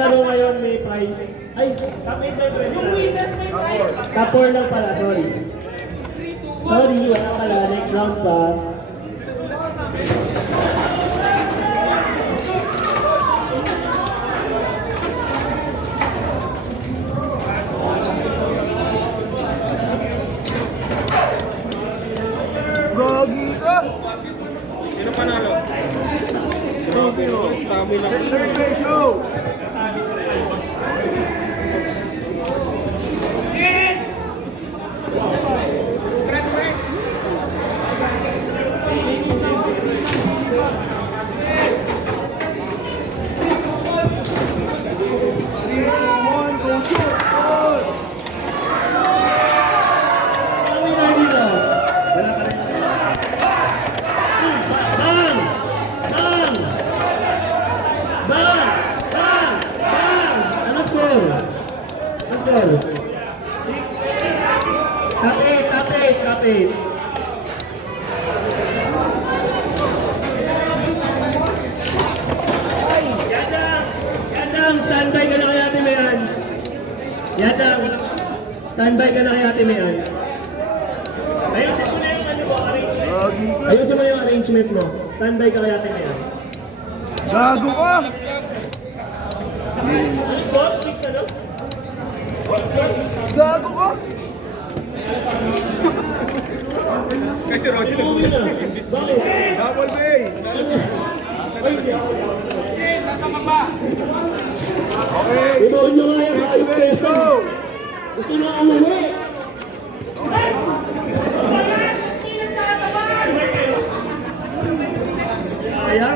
maglalaro ngayon may prize. Ay, top 8 na yung top 4 lang pala, sorry. Sorry, wala pala. Next round pa. Gagi ka! Sino panalo? Stamina. Third ratio! Top 8. Yachang, standby ka na kay Ate Mayan. Yachang, standby ka na kay Ate Mayan. Ayusin mo na yung arrangement. Ayusin mo yung arrangement mo. Standby ka kay Ate Mayan. Gago ka! Ano score? 6 ano? Gago ka! Kasi Roger Bakit? Double bay! Okay! Ibaon nyo nga yung Next peso. ratio! Gusto nyo umuwi. Kaya?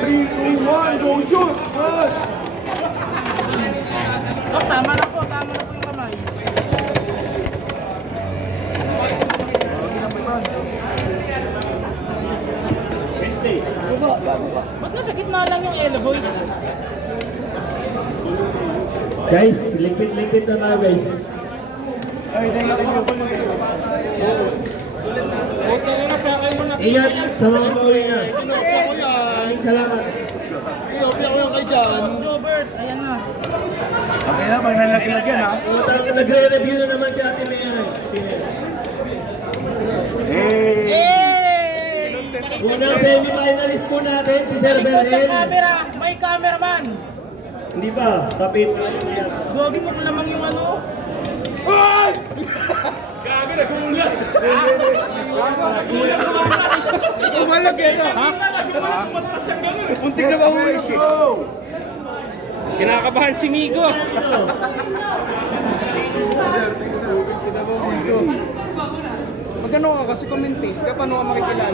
Three, two, one, go shoot! Good! Tama na po yung kamay. Ba't nasa gitna lang yung elbows? Guys, lipit-lipit na tayo guys. Ay, thank you. Huwag na sa akin mo na. Ingat sa mga pauwi niya. Pinopya ko yan! Salamat. Pinopya ko yan kay Jan! Robert, ayan na. Okay na, pag nalaglag yan ha? Nagre-review na naman si Ate Mayan. Sino? Hey! Unang semi-finalist po natin, si Sir Likod ng Berhen. camera, may cameraman. Hindi pa, tapit. Gogi mo lamang yung ano. Ay! Gabi, nagulat. Umalag yan ha? Mataas siyang gano'n. Muntik na mahuli siya! Kinakabahan si Migo. Magano ka kasi commentate ka, paano ka makikilala?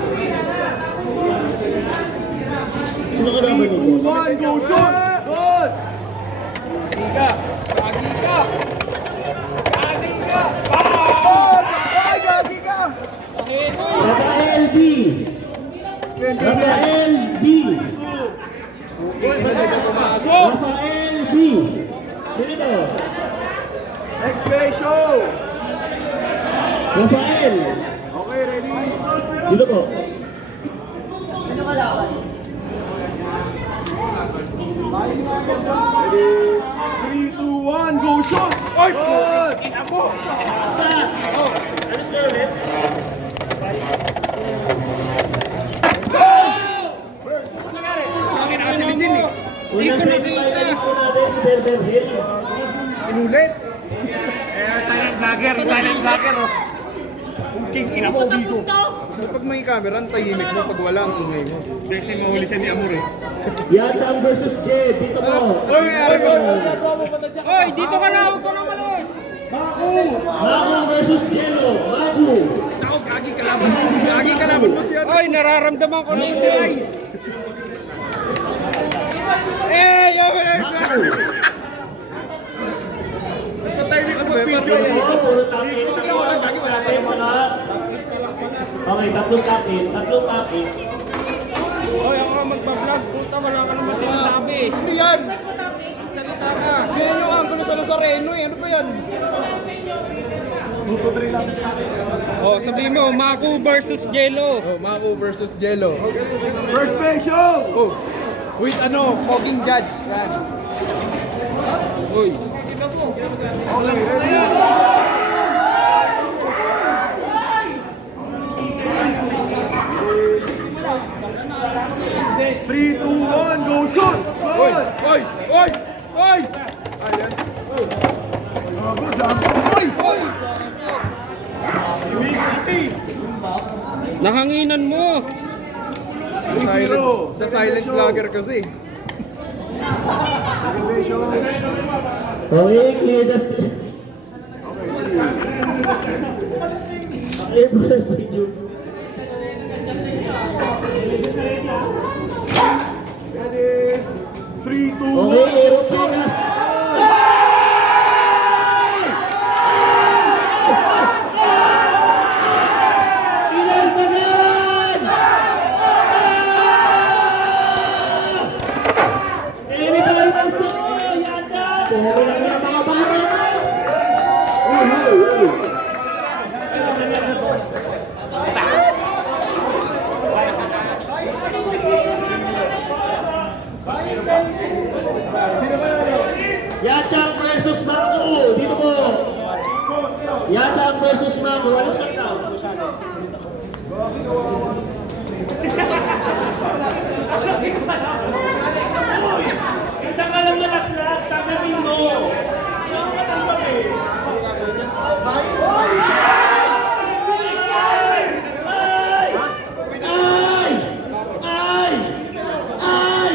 Sino ka naman mo, boss? One, go shoot! Good! Gagi ka! Gagi ka! Gagi ka! Good! Ay, gagi ka! Rafael B. Rafael B. Hindi na daga tumasok! Rafael B. Sino ito? Next ratio! Rafael. Okay, ready? Dito po. Ready? 3, 2, 1, go shoot! Ay! Good! Isa. Ano score ulit? Akin kasi din eh! Unang semi-finalist po natin, si Sir Berhen. Inulit! Silent vlogger. King inapogi ko! So pag may camera, ang tahimik mo pag wala ang ingay mo. Kasi mahuli siya ni Amor eh. Yachang versus Jed. Dito po. Ano nangyari ba? Hoy, dito ka na. Huwag ka na malis. Mako versus Jello. Mako. Ako, gagi kalaban mo! Gagi kalaban mo siya! Hoy, nararamdaman ko na yung sa'yo. Eh! Okay! Mako. Ano ba? Pero Okay, tatlong tapit. Tatlong tapit. Hoy, ako ka magpa-vlog. Puta, wala ka naman sinasabi. Ano yan? Salita ka. Ganyan yung angulo sa Nazareno eh. Ano ba yan? Oh, sabihin mo, Maku versus Jello. Oh, Mako versus Jello. First base show! Oh, with ano, poking judge. Yan. Uy. Three, two, one, go shoot! Oy! Good! Oy! Oy! Oy! Ayan. Good job. Oy! Oy! Nahanginan mo. Sa silent vlogger kasi. Second base show. Okay, clear the stage. Clear po the stage. Ready? 3, 2, 1, Okay, Aero shoot! Vegas. Inalmagan! Semi-finals na! Semi lang ng mga bata! Yachang versus Maku! Dito po! Yachang versus Maku. Alis ka daw. Isa ka lang nalaklat, tatamin mo! Ay! Ay! Ay!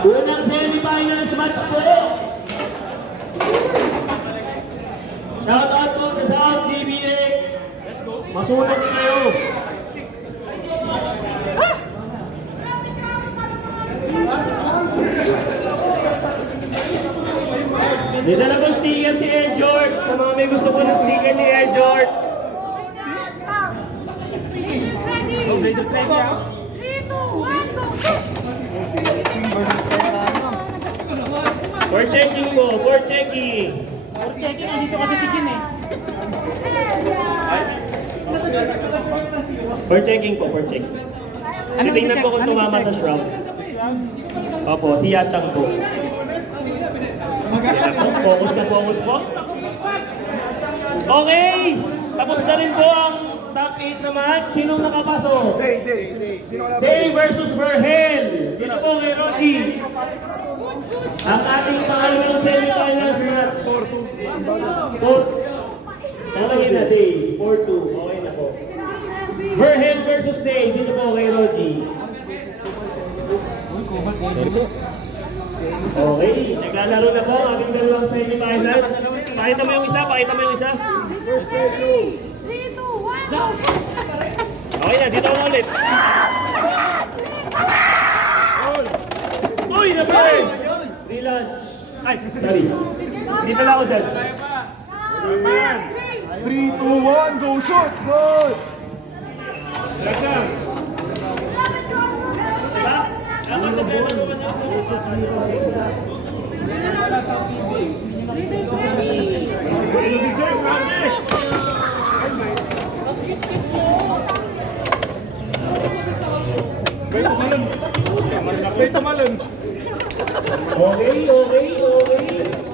Unang semi-finals match po! Shoutout po sa South DBX! Masulog na kayo! May dala po sticker si Ed George. Sa mga may gusto po ng sticker ni Ed George. For checking po, for checking. Checking, nandito kasi si Jin eh. For checking po, for checking. Titingnan po kung tumama sa shroud. Opo, si Yatang po. Focus na focus po. Okay! Tapos na rin po ang top 8 naman. Sinong nakapasok? Day. Sino ka na? Day versus Verhel. Dito po kay Rocky. Ang ating pangalawang semifinals match. 4-2. Talagin na Day. 4-2. Okay na po. Verhel versus Day. Dito po kay Rocky. Okay, naglalaro na po ang ating dalawang semifinals. Pakita mo yung isa, pakita mo yung isa. Okay na, dito ako ulit. Uy, na-press! Relaunch. Ay, sorry. Hindi pala ako judge. 3, 2, 1, go shoot! Good! May tumalon. Okay.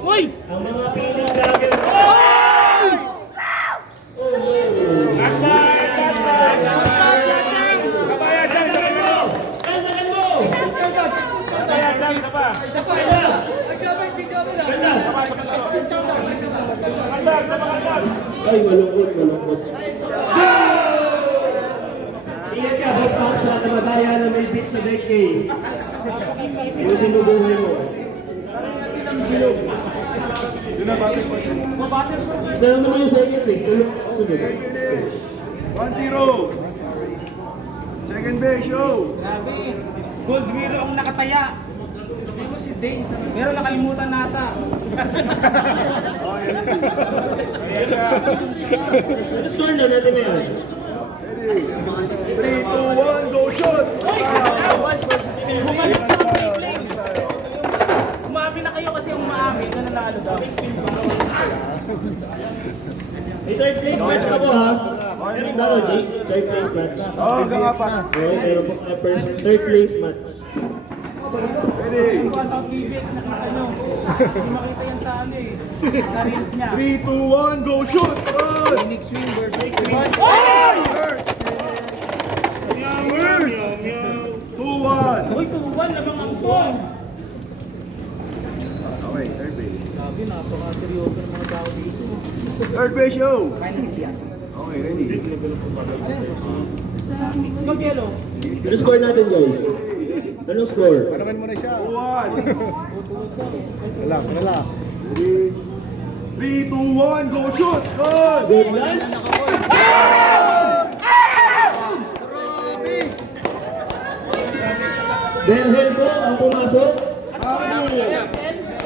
Uy! Ang mga piling vlogger. Oh! Ay, malungkot. Ingat ka, basta sa kamatayan na may bit sa deck case. Ayusin mo buhay mo. Isa lang naman yung second place. Sunod. 1-0. Second base show. Gold hero ang nakataya. Sabi mo si Day. Pero nakalimutan nata. Ano score na natin ngayon? 3, 2, 1, go shoot! Umabi na kayo kasi umaami. May third place match ka po ha. Meron ba no, Jake? Third place match. Oo, hanggang apat. Okay, meron po na first, third place match. Ready? Sa TV, nakita nyo. Hindi makita yan sa ano eh. Sa reels niya. 3, 2, 1, go shoot! Good! Phoenix Wing versus Queen. Ay! 2-1. Uy, tuwan lamang ang tuwan. Okay, third base. Grabe, napaka-seryoso ng mga tao dito. Third base, yo! Finally yan. Okay, ready? Go, Jello. Ano score natin guys? Anong score? 2-1. Relax, relax. 3, 2, 1, go shoot! Good! Good lunch? Berhen po ang pumasok.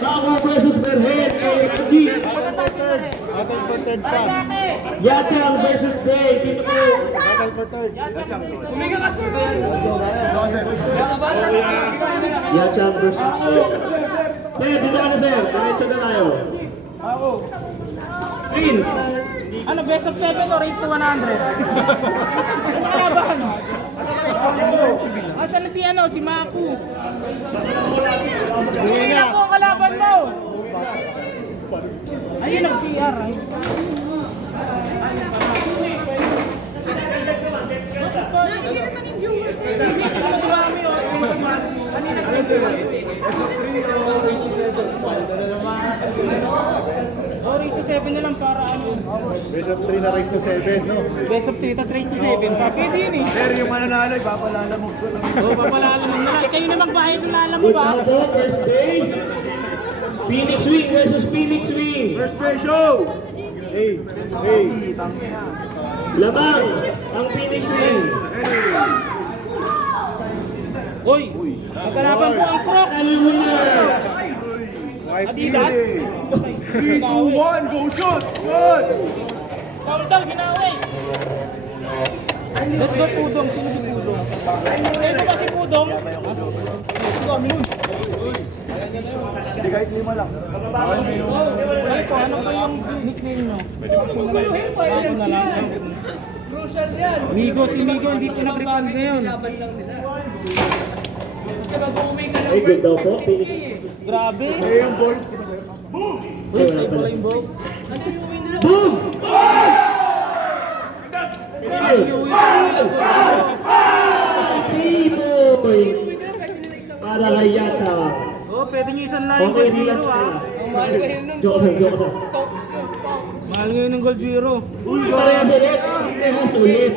Ako versus Berhen. AG. Yachang versus Day. Dito po. Yachang versus Day. Sir, dito ka na sir. Diretso na tayo. Prince. Ano, best of 7 o race to 100? Ano kalaban? Asan na si ano, si Maku? Hindi na po ang kalaban mo! Ayun ang CR. Ay. Hindi ito na dumami o. Kanina kasi. Oh, race to 7 na lang para ano. Base of 3 na race to 7, no? Best of 3, tas race to 7 pa. Pwede yun eh. Sir, yung mananalo, ipapalala mo ko lang. Oo, papalala mo na. Kayo na magbayad ng lala mo Good ba? now po. First day. Phoenix Wing versus Phoenix Wing. First base, yo! Hey, hey. Lamang ang Phoenix Wing. Hoy, nagkalaban po ang Croc. Ano yung winner? Adidas. 3, 2, 1, go shoot! Good! Foul daw, ginawi. Let's go, Pudong. Sino si Pudong? Ito ba si Pudong? Hindi kahit 5 lang. Ay po, ano po yung nickname nyo? Ako na lang. Migo, si Migo, hindi po nag-refund ngayon. Ay, good daw po. Phoenix. Grabe. Eh, yung boys. Ay, wala Ay, pala. pala yung box. Boom! Points para kay Yacha. Oh, pwede nyo isang line Okay, gold relax zero ka. ah. Joke lang, joke lang. Mahal ngayon ng gold zero. Parehas ulit. Parehas ulit.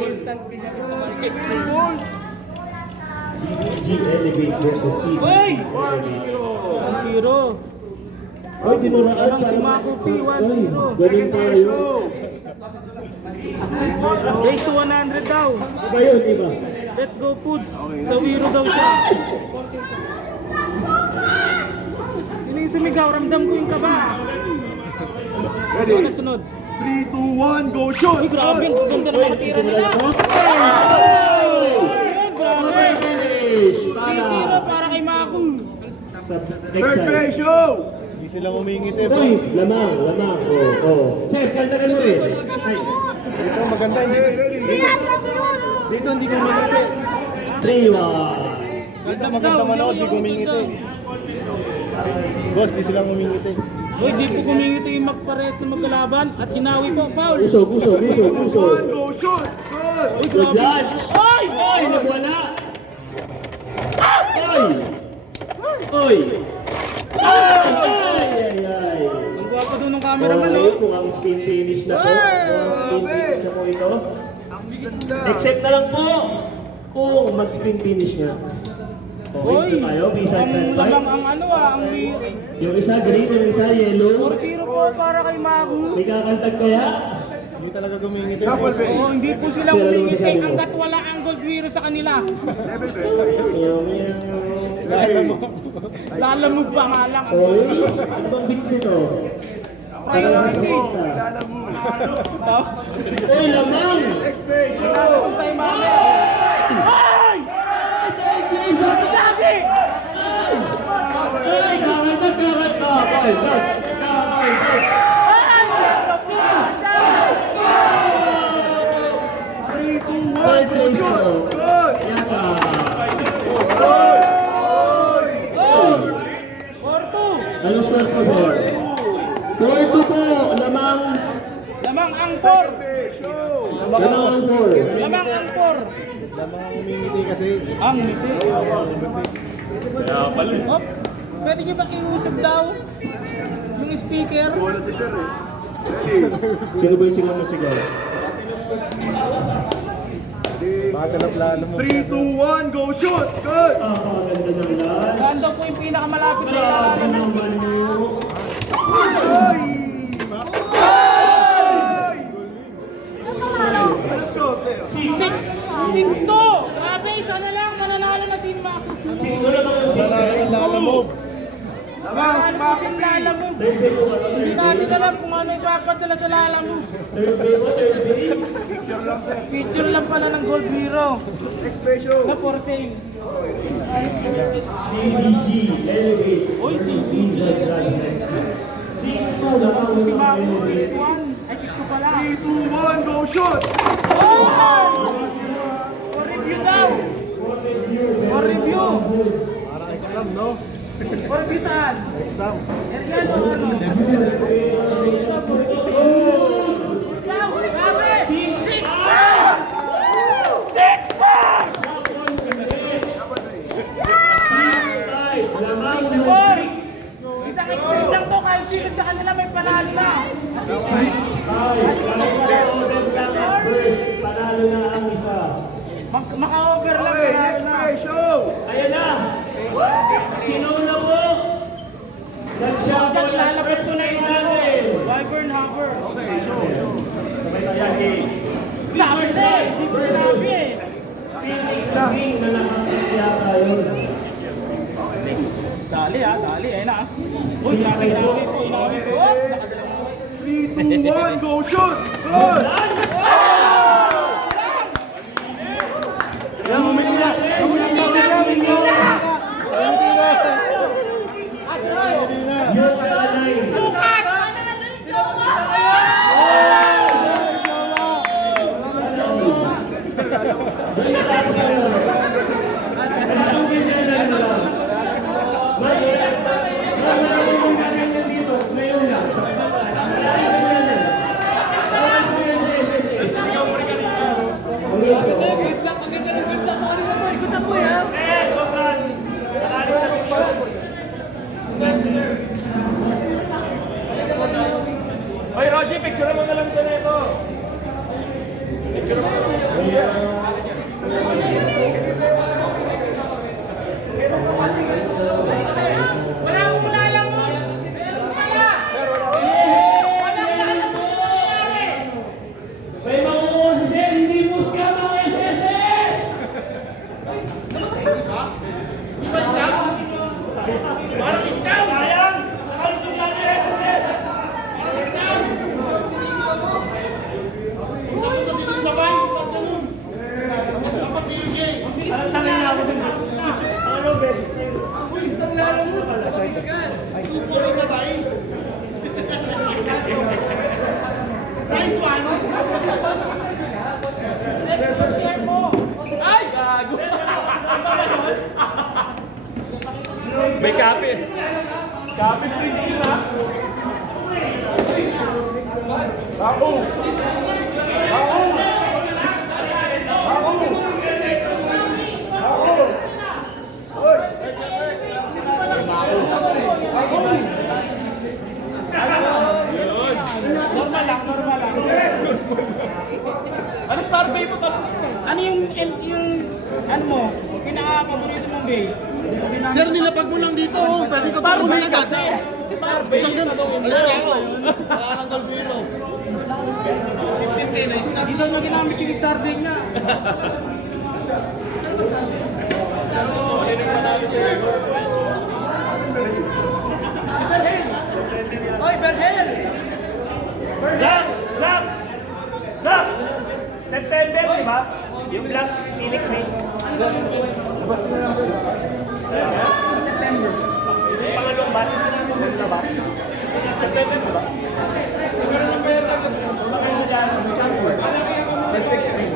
CG Elevate versus CG. Hoy! Elevate. 1-0. Ay, dinuraan. Parang si Mako P, 1-0. Ganun tayo. Race to 100 daw. Iba yun, iba. Let's go, Puds. Sa Wiro daw siya. Sino yung sumigaw? Ramdam ko yung kaba. Ready? Ano sunod? 3, 2, 1, go shoot! Uy, grabe. Ang ganda ng mga tira nila. Ay, Ay, grabe. finish. 3-0 para kay Mako. Sa next Third side. base, yo! Hindi sila umingit eh. Uy, lamang, lamang. Oh. Sir, kantakan mo rin. Ay, Dito maganda, hindi ready. Dito hindi kumingit eh. 3-1. Dito maganda manood, hindi kumingit eh. Boss, di sila umingit eh. Uy, di po kumingiti yung magpares na magkalaban at hinawi po, Paul. Usog, usog, usog, usog. Go shoot! Good! Uy, Good grabe. lunch. Ay! Ay, nagwala. Ay! Oy! Ay! Ang gwapo doon ng cameraman, Okay, oh. mukhang spin finish na po. Mukhang spin finish na po ito. Except na lang po kung mag-spin finish nga. Okay, Uy, ito tayo. B-side ang side lamang fight. ang ano yung Yung isa green, yung isa yellow. 4-0 po para kay Mako. May kakantag kaya? Hindi talaga kumingit eh. Shuffle base. Oo, hindi po sila Sir, ano kumingiti masasabi mo? hanggat wala ang gold zero sa kanila. Lalamog pa nga lang. Okay, ano bang beats nito? Priorities. Uy, lamang! Next base, yo! Tayo Mako. Ay! Take place up! Sabi! Ay, kakantag! Kakantag! Third place po. Yachang. 4-2. Ano score po, sir? 4-2 po. Lamang Lamang ang 4. ang 4. Lamang ang 4. Lamang umingiti kasi. Ang ngiti. Hop, pwede niyo ba kiusap daw? Yung speaker? Sino ba yung sigaw? Baka na plano mo. 3, 2, 1, go shoot! Good! Ganda ng lahat. Saan daw po yung pinakamalapit na Grabe ilalim? naman yun. Ay! Let's go, Seo. 6-2! Grabe, sana lang mananalo na Team Max. Lalamog. Mananalo si Lalamove. Hindi natin alam kung ano ipapadala sa Lalamove. Picture lang, sir. Picture lang pala ng Gold Hero Next ratio. na for sales. CBG, Elevate. Uy, si 6-2 lamang Si yung Bago, Elevate. 6-1. Ay, 6-2 pala. 3, 2, 1, go shoot! For review daw. For review. Parang exam, no? For review saan? Exam. Ergan o ano? Daw, grabe! 5 lamang yung Boy! Isang extreme lang to kahit sino sa kanila may panalo na. 5 lamang yung first. Panalo na ang isa. Maka-over lang Okay, panalo next na. ratio. Ayan na. Sino na po? Nag-champion at Lalapit first ko na place yung ano. natin. Wyvern Hover. Okay, show. Sabi na eh, hindi ko sinabi eh. Phoenix Wing na nakakit yata yun. Dali ayun na. Uy, inabi po. Oh, 3, 2, 1, go shoot! Good! Yan, umingiti na. Umingiti na. Umingiti na. Yung kalanay. Sukat! Doon natapos ang laro. Anong ganyan na lang. Marami mong ganyan dito. Ngayon lang. Marami ganyan eh. Bawal po yan sa SSS. Hoy, Roger, picture mo na lang siya nito. Wala akong lalang mo. Meron pala. May makukuha si Sir, hindi po scam ang SSS! Sayang! Nakalusog na niya SSS! Parang sanay na ako dun. Ano, beses na yun. Ay, gago! May kape. Kape na rin siya. Normal lang. Ano star bay mo talaga? Ano yung ano mo? Pinaka-paborito mong bay? Sir, nilapag mo lang dito. Oh. Pwede ka Star pa bay agad. kasi. Star bay. Isang ganun. Alas ka ako. Wala nang galbiro. 15 na isang. Hindi mo ginamit yung Starbay niya. Oy, Berhel! Zach! Zach! Zach! September, di ba? Yung Black Phoenix Ring. September. Yung pangalong batch na ba? September, di ba? September.